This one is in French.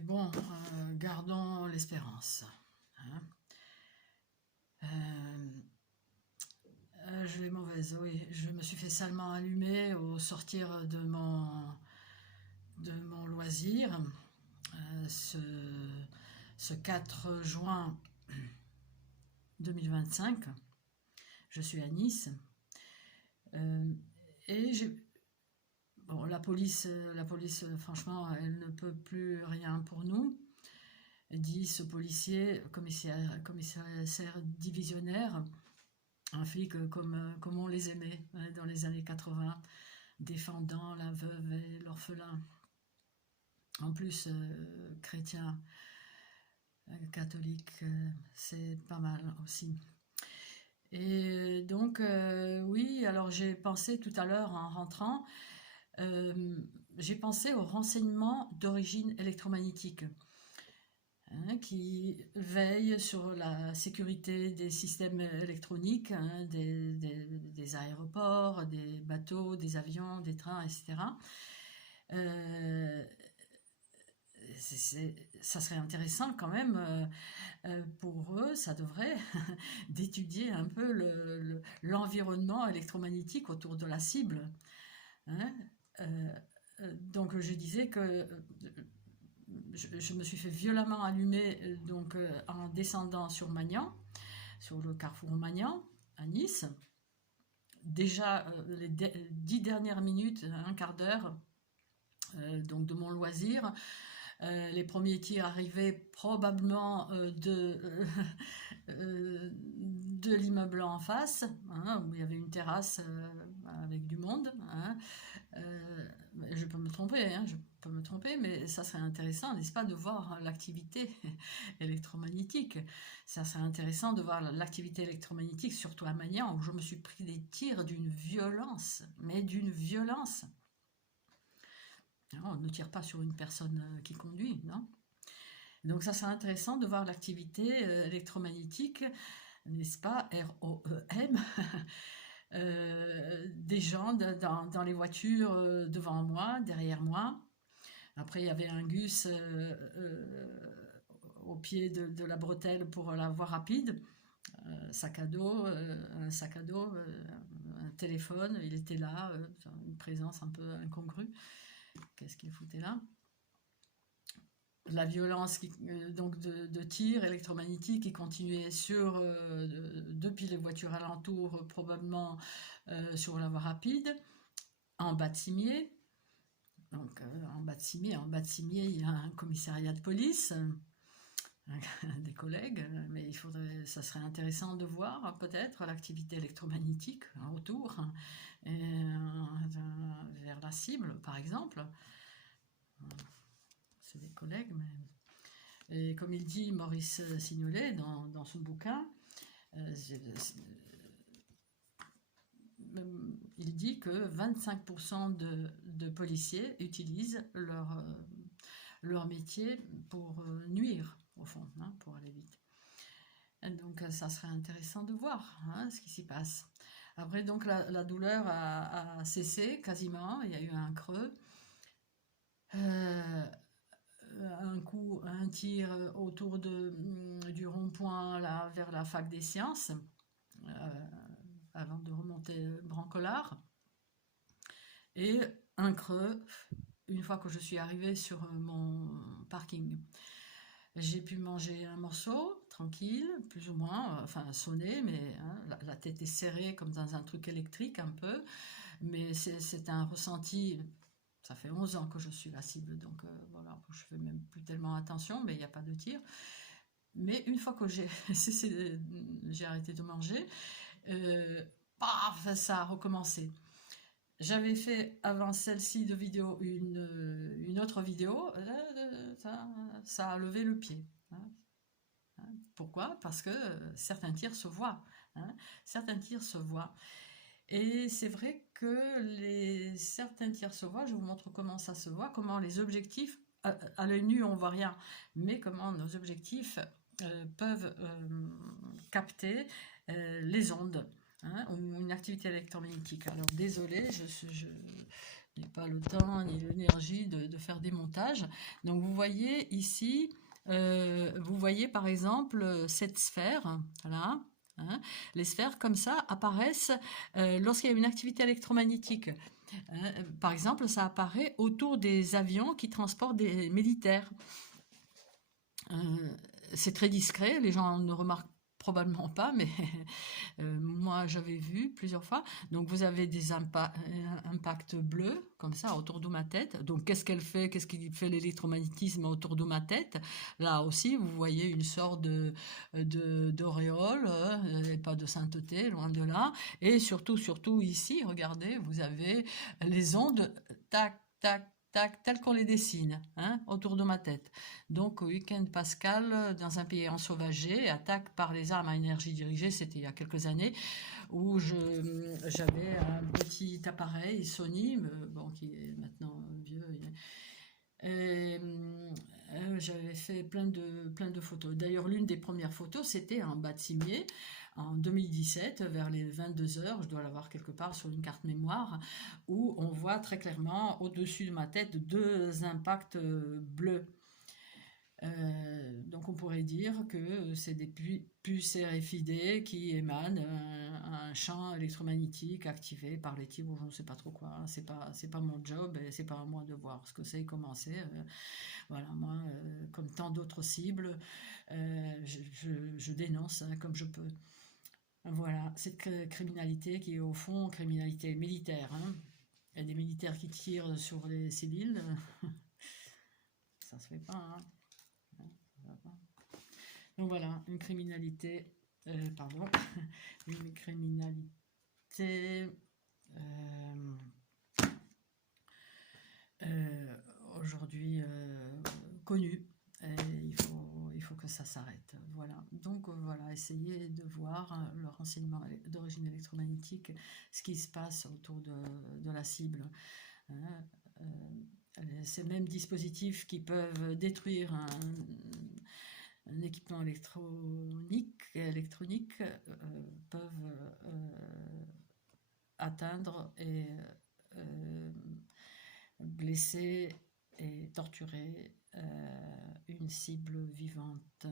Mais bon, gardons l'espérance. Hein. Je l'ai mauvaise, oui. Je me suis fait salement allumer au sortir de mon loisir. Ce 4 juin 2025, je suis à Nice. Et bon, la police, franchement, elle ne peut plus rien pour nous. 10 policiers, commissaire divisionnaire, un flic comme on les aimait dans les années 80, défendant la veuve et l'orphelin. En plus, chrétien, catholique, c'est pas mal aussi. Et donc, oui, alors j'ai pensé tout à l'heure en rentrant, j'ai pensé aux renseignements d'origine électromagnétique, hein, qui veillent sur la sécurité des systèmes électroniques, hein, des aéroports, des bateaux, des avions, des trains, etc. Ça serait intéressant quand même pour eux, ça devrait, d'étudier un peu l'environnement électromagnétique autour de la cible. Hein. Donc je disais que je me suis fait violemment allumer en descendant sur Magnan, sur le carrefour Magnan, à Nice. Déjà, les 10 dernières minutes, un quart d'heure de mon loisir, les premiers tirs arrivaient probablement de l'immeuble en face, hein, où il y avait une terrasse avec du monde. Hein. Je peux me tromper, mais ça serait intéressant, n'est-ce pas, de voir l'activité électromagnétique. Ça serait intéressant de voir l'activité électromagnétique, surtout à Magnan, où je me suis pris des tirs d'une violence, mais d'une violence. On ne tire pas sur une personne qui conduit, non? Donc ça serait intéressant de voir l'activité électromagnétique, n'est-ce pas, ROEM, des gens dans les voitures devant moi, derrière moi. Après, il y avait un gus au pied de la bretelle pour la voie rapide, un sac à dos, un téléphone, il était là, une présence un peu incongrue. Qu'est-ce qu'il foutait là? La violence de tir électromagnétique qui continuait depuis les voitures alentours, probablement sur la voie rapide, en bas de Cimier. Donc en bas de Cimier, il y a un commissariat de police, des collègues, mais ça serait intéressant de voir peut-être l'activité électromagnétique autour, vers la cible par exemple. C'est des collègues, mais... Et comme il dit Maurice Signolet dans son bouquin, il dit que 25% de policiers utilisent leur métier pour nuire, au fond, hein, pour aller vite. Et donc ça serait intéressant de voir ce qui s'y passe. Après, donc la douleur a cessé quasiment, il y a eu un creux. Un tir autour du rond-point là, vers la fac des sciences, avant de remonter Brancolard, et un creux une fois que je suis arrivée sur mon parking. J'ai pu manger un morceau, tranquille, plus ou moins, enfin sonner, mais la tête est serrée comme dans un truc électrique un peu, mais c'est un ressenti. Ça fait 11 ans que je suis la cible, donc voilà, je fais même plus tellement attention, mais il n'y a pas de tir. Mais une fois que j'ai arrêté de manger, ça a recommencé. J'avais fait avant celle-ci de vidéo une autre vidéo, ça a levé le pied. Pourquoi? Parce que certains tirs se voient. Certains tirs se voient. Et c'est vrai que certains tirs se voient, je vous montre comment ça se voit, comment les objectifs, à l'œil nu on voit rien, mais comment nos objectifs peuvent capter les ondes, ou une activité électromagnétique. Alors désolé, Je n'ai pas le temps ni l'énergie de faire des montages. Donc vous voyez ici, vous voyez par exemple cette sphère, voilà. Hein, les sphères comme ça apparaissent lorsqu'il y a une activité électromagnétique. Par exemple, ça apparaît autour des avions qui transportent des militaires. Euh, c'est très discret, les gens ne remarquent probablement pas, mais moi j'avais vu plusieurs fois. Donc vous avez des impacts bleus comme ça autour de ma tête. Donc qu'est-ce qu'elle fait? Qu'est-ce qui fait l'électromagnétisme autour de ma tête? Là aussi vous voyez une sorte d'auréole, et pas de sainteté, loin de là. Et surtout ici, regardez, vous avez les ondes tac tac tac, telles qu'on les dessine, hein, autour de ma tête. Donc, Week-end Pascal, dans un pays ensauvagé, attaque par les armes à énergie dirigée, c'était il y a quelques années, où j'avais un petit appareil Sony, bon, qui est maintenant vieux. Et, j'avais fait plein de photos. D'ailleurs, l'une des premières photos, c'était un bas de cimier en 2017, vers les 22 heures, je dois l'avoir quelque part sur une carte mémoire, où on voit très clairement au-dessus de ma tête deux impacts bleus. Donc on pourrait dire que c'est des puces RFID qui émanent un champ électromagnétique activé par les tirs ou je ne sais pas trop quoi. Hein. C'est pas mon job et c'est pas à moi de voir ce que c'est et comment c'est. Voilà, moi, comme tant d'autres cibles, je dénonce hein, comme je peux. Voilà, cette criminalité qui est au fond criminalité militaire. Hein. Il y a des militaires qui tirent sur les civils. Ça se fait pas. Hein. Donc voilà, une criminalité, pardon, une criminalité euh, aujourd'hui connue. Et il faut que ça s'arrête. Voilà. Donc voilà, essayez de voir le renseignement d'origine électromagnétique, ce qui se passe autour de la cible. Hein. Ces mêmes dispositifs qui peuvent détruire un équipement électronique peuvent atteindre et blesser et torturer une cible vivante.